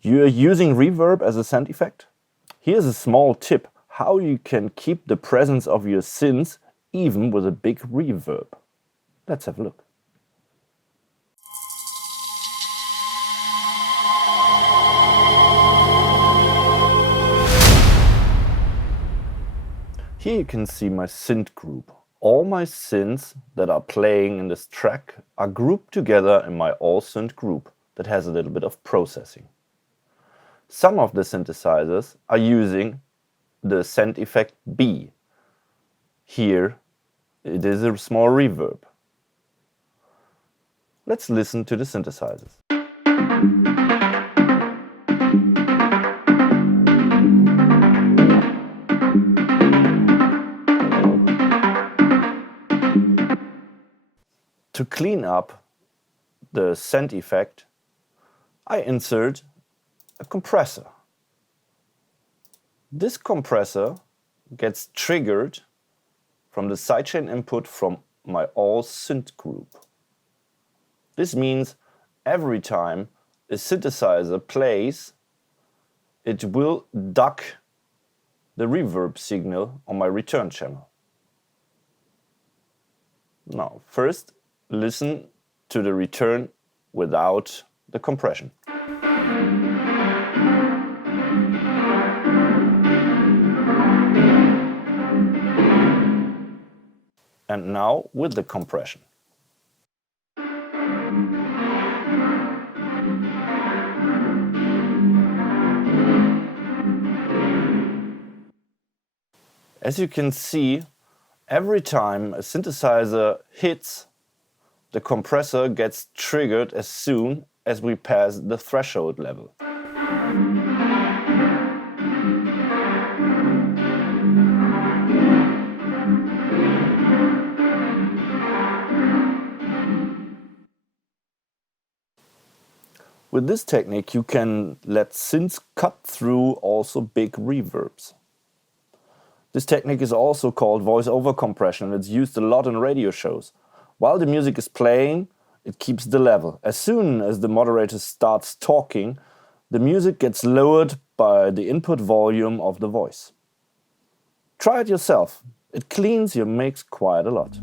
You're using reverb as a sound effect? Here's a small tip how you can keep the presence of your synths even with a big reverb. Let's have a look. Here you can see my synth group. All my synths that are playing in this track are grouped together in my all synth group that has a little bit of processing. Some of the synthesizers are using the sound effect B. Here it is a small reverb. Let's listen to the synthesizers. To clean up the sound effect, I insert a compressor. This compressor gets triggered from the sidechain input from my all synth group. This means every time a synthesizer plays, it will duck the reverb signal on my return channel. Now, first listen to the return without the compression. And now with the compression. As you can see, every time a synthesizer hits, the compressor gets triggered as soon as we pass the threshold level. With this technique you can let synths cut through also big reverbs. This technique is also called voice-over compression, and it's used a lot in radio shows. While the music is playing, it keeps the level. As soon as the moderator starts talking, the music gets lowered by the input volume of the voice. Try it yourself. It cleans your mix quite a lot.